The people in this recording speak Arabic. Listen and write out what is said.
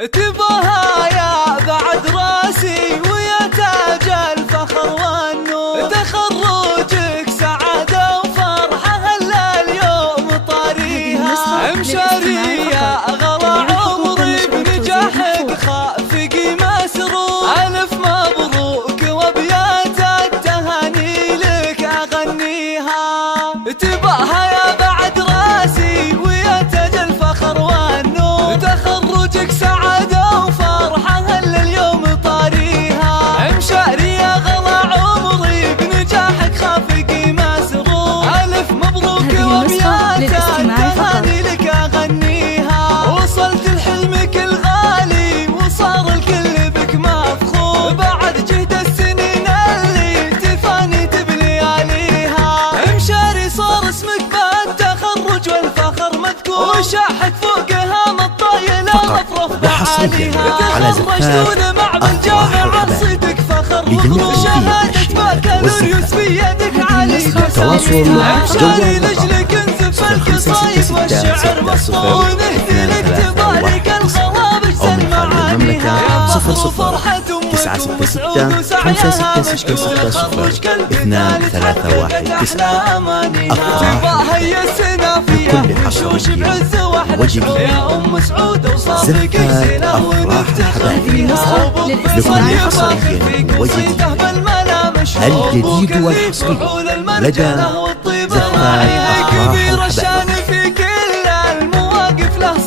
تباها يا بعد راسي ويا تاج الفخر والنور، تخرجك سعادة وفرحة هلا اليوم طاريها، امشاري يا غلا عمري بنجاحك خافقي مسرور، ألف مبروك وابيات التهاني لك أغنيها. تباها يا بعد راسي ويا تاج الفخر والنور، تخرجك سعادة وفرحة هلا اليوم طاريها، امشاري يا غلا عمري بنجاحك خافقي مسرور، ألف مبروك وابيات التهاني لك أغنيها. وصلت لحلمك الغالي وصار الكل بك مفخور، بعد جهد السنين اللي تفاني تبلياليها، امشاري صار اسمك بالتخرج والفخر مذكور، وشاحت فوقها مطايلة مفرف بعاليها، تخرجتون مع بالجامعة صيدك فخر وغرور، شهادة بكالوريوس بيدك علي تساميها، امشاري لجلك انزف القصايد والشعر مسطور، ونهدي لك تبارك الخواب اجزل معانيها، يا فخر فرحة ام كلثوم وسعود وسعيها بالتخرج كالبنان تحقق امانيها. تباها يسنا فيها وشوش بعز وحده يا ام سعود وصافك الزينة ونفتخر فيها، وبالصيف في قصيده بالملامش الجديد والحصري لدى زفاف كبير الشان في كل المواقف له